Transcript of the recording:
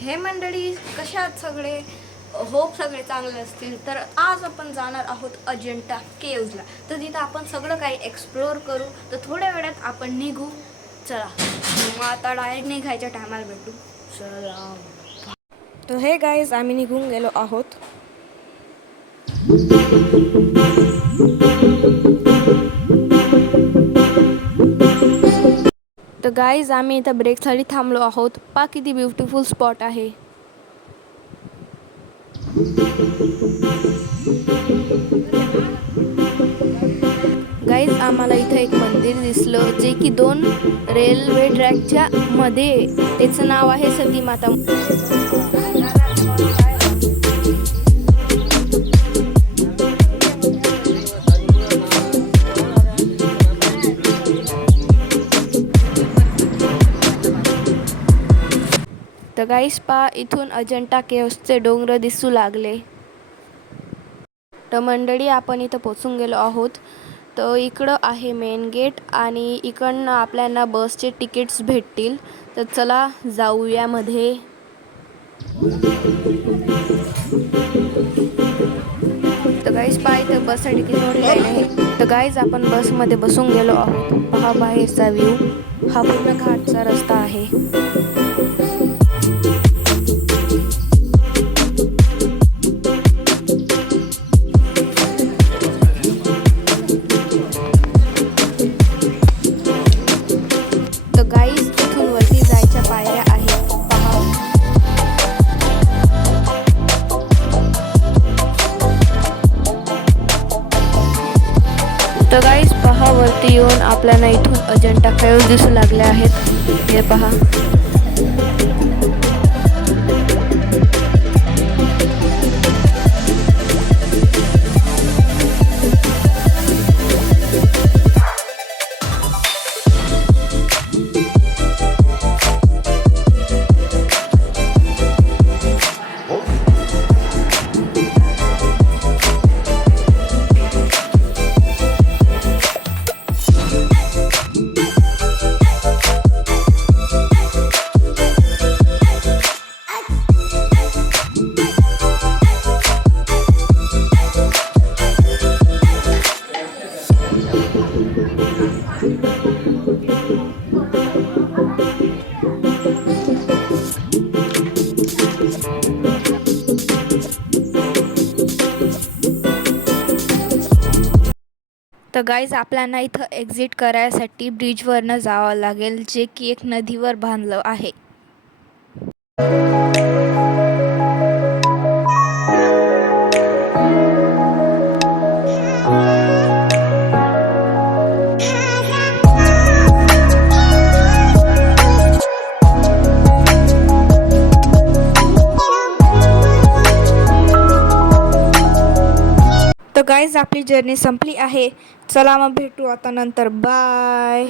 हे मंडळी, कशा आहात सगळे? होप सगळे चांगले असतील. तर आज आपण जाणार आहोत अजिंठा केव्जला. तर तिथं आपण सगळं काही एक्सप्लोअर करू. तर थोड्या वेळात आपण निघू. चला मग आता डायरेक्ट निघायच्या टायमाला भेटू. चला. तर हे गाईज, आम्ही निघून गेलो आहोत. तर गाईज, आम्ही इथं ब्रेकसाठी थांबलो आहोत. पहा किती ब्युटिफुल स्पॉट आहे. गाईज, आम्हाला इथं एक मंदिर दिसलं जे की 2 रेल्वे ट्रॅकच्या मध्ये. त्याचं नाव आहे सती माता. तर गाईस, पहा इथून अजिंठा केव्जचे डोंगर दिसू लागले. तर मंडळी, आपण इथं पोचून गेलो आहोत. तर इकडं आहे मेन गेट आणि इकडनं आपल्याला बसचे तिकीट्स भेटतील. तर चला जाऊया मध्ये. तर गाईस, पहा इथं बससाठी किती लाईन आहे. तर गाईज, आपण बसमध्ये बसून गेलो आहोत. पहा बाहेरचा व्ह्यू. हा पूर्ण घाटचा रस्ता आहे. तर गाईस, पहा वरती येऊन आपल्याला इथून अजिंठा केव्ज दिसू लागले आहेत. हे पहा. तर गाईज, आपल्याला इथं एक्झिट करायसाठी ब्रिजवरनं जावं लागेल, जे की एक नदीवर बांधलं आहे. तर गाईज, आपली जर्नी संपली आहे. चला मग भेटू आता नंतर. बाय.